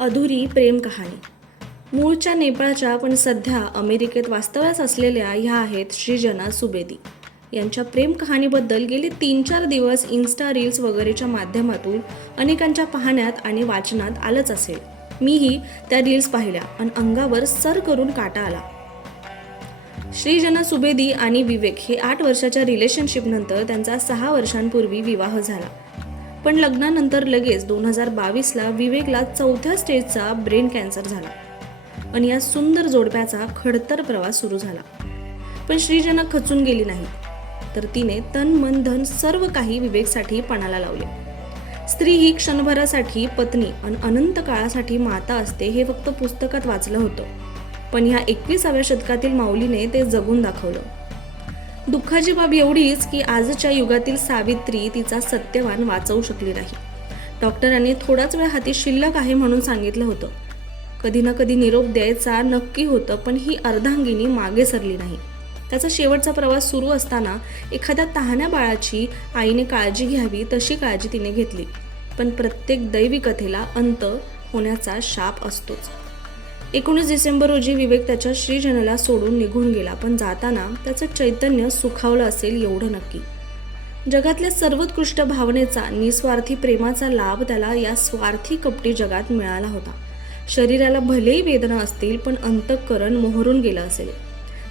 अधुरी प्रेम कहाणी. मूळच्या नेपाळच्या पण सध्या अमेरिकेत वास्तव्यास असलेल्या ह्या आहेत श्रीजना सुबेदी. यांच्या प्रेम कहाणीबद्दल गेले तीन चार दिवस इन्स्टा रील्स वगैरेच्या माध्यमातून अनेकांच्या पाहण्यात आणि वाचनात आलंच असेल. मीही त्या रील्स पाहिल्या आणि अंगावर सर करून काटा आला. श्रीजना सुबेदी आणि विवेक हे आठ वर्षाच्या रिलेशनशिपनंतर त्यांचा सहा वर्षांपूर्वी विवाह झाला. पण लग्नानंतर लगेच दोन हजार बावीसला विवेकला चौथ्या स्टेजचा ब्रेन कॅन्सर झाला आणि या सुंदर जोडप्याचा खडतर प्रवास सुरू झाला. पण श्रीजना खचून गेली नाही. तर तिने तन मन धन सर्व काही विवेकसाठी पणाला लावले. स्त्री ही क्षणभरासाठी पत्नी आणि अनंत काळासाठी माता असते हे फक्त पुस्तकात वाचलं होतं. पण ह्या एकविसाव्या शतकातील माऊलीने ते जगून दाखवलं. दुःखाची बाब एवढीच की आजच्या युगातील सावित्री तिचा सत्यवान वाचवू शकली नाही. डॉक्टरांनी थोडाच वेळ हाती शिल्लक आहे म्हणून सांगितलं होतं. कधी ना कधी निरोप द्यायचा नक्की होतं पण ही अर्धांगिनी मागे सरली नाही. त्याचा शेवटचा प्रवास सुरू असताना एखाद्या तहान्या बाळाची आईने काळजी घ्यावी तशी काळजी तिने घेतली. पण प्रत्येक दैवी कथेला अंत होण्याचा शाप असतोच. एकोणीस डिसेंबर रोजी विवेक त्याच्या श्रीजनाला सोडून निघून गेला पण जाताना त्याचं चैतन्य सुखावलं असेल एवढं नक्की. जगातल्या सर्वोत्कृष्ट भावनेचा निस्वार्थी प्रेमाचा लाभ त्याला या स्वार्थी कपटी जगात मिळाला होता. शरीराला भलेही वेदना असतील पण अंतःकरण मोहरून गेलं असेल.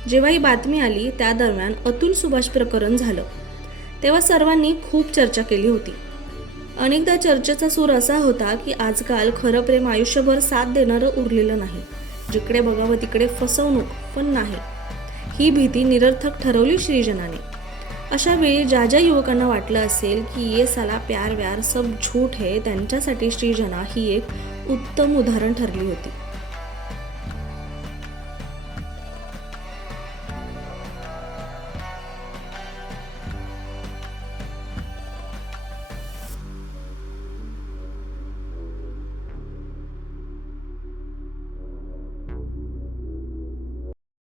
जेव्हा ही बातमी आली त्या दरम्यान अतुल सुभाष प्रकरण झालं. तेव्हा सर्वांनी खूप चर्चा केली होती. अनेकदा चर्चेचा सूर असा होता की आजकाल खरं प्रेम आयुष्यभर साथ देणारं उरलेलं नाही. जिकडे बघावं तिकडे फसवणूक पण नाही. ही भीती निरर्थक ठरवली श्रीजनाने. अशा वेळी ज्या ज्या युवकांना वाटलं असेल की ये साला प्यार व्यार सब झूठ हे त्यांच्यासाठी श्रीजना ही एक उत्तम उदाहरण ठरली होती.